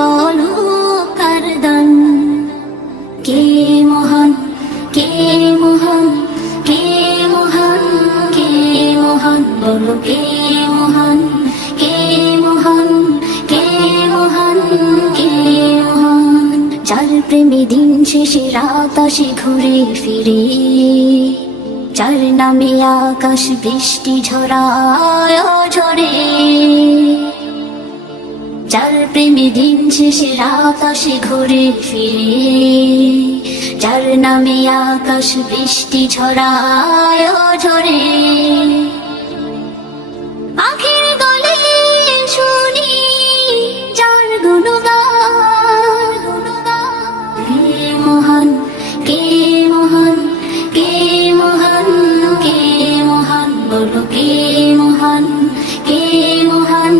বলো কার দান, কে মহান, কে মহান, কে মহান, কে মহান, বলো কে মহান, কে মহান, কে মহান, কে মহান। যার প্রেমে দিন শেষে রাত আসে ঘুরে ফিরে, যার নামে আকাশ বৃষ্টি ঝরায় ঝরে, যার প্রেমে দিন শেষে রাত আসে ঘুরে ফিরে, যার নামে আকাশ বৃষ্টি ঝরায় ঝরে। পাখির দলে শুনি যার গুণগান, কে মহান, কে মহান, কে মহান, কে মহান, বলো কে মহান, কে মহান,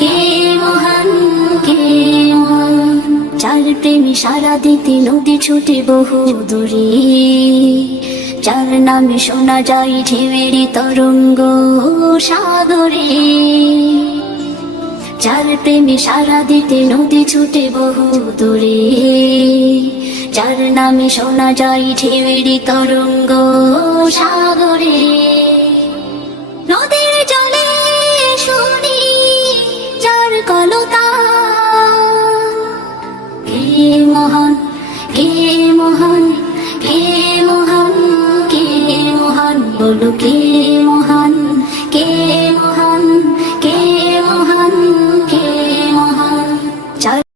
কে মহান, কে মহান। যার প্রেমে সারা দিতে নদী ছুটে বহু দূরে, যার নামে শোনা যায় ঢেউয়ের তরঙ্গ সাগরে, যার প্রেমে সারা দিতে নদী ছুটে বহু দূরে, যার নামে শোনা যায় ঢেউয়ের তরঙ্গ সাগরে। নদীর জলে শুনি যার কলতান, কে মহান, কে মহান, কে মহান, কে মহান, বলো কে